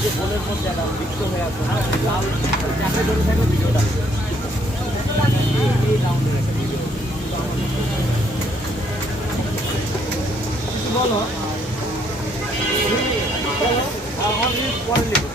যে বলের মধ্যে একটা বৃক্ষ হয়ে আছে না, লাল চাপে ধরে থাকলে ভিডিওটা এই রাউন্ডের একটা ভিডিও বলো আমার পরে লিখো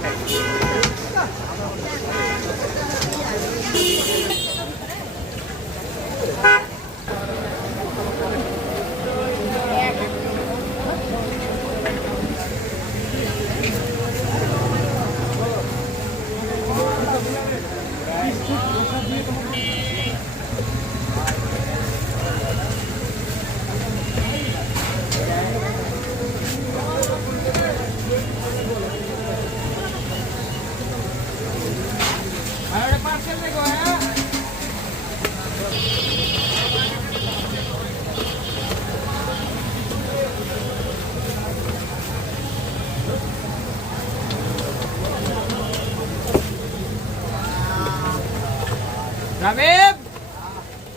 রাবিব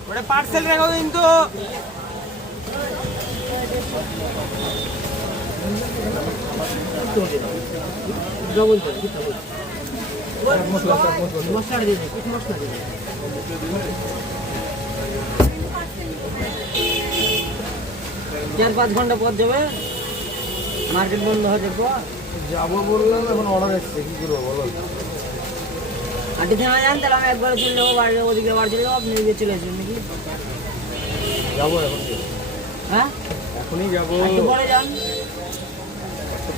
ওটা পার্সেল রেখো কিন্তু চার 5 ঘন্টা পর যাবে মার্কেট বন্ধ হয়ে যাবো যাবো বললাম এখন অর্ডার এসছে কি করবো বলো আটি থানা যান তাহলে আমি একবার চলে যাবো বাড়ি ওদিকে বাড়ি চলে যাবো আপনি এদিকে চলে আসবেন নাকি যাবো এখন হ্যাঁ এখনই যাবো একটু পরে যান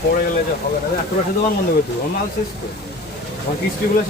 পরে গেলে যা হবে না একটা দোকান বন্ধ করে দেবো মাল শেষ তো আমার কিস্তিগুলো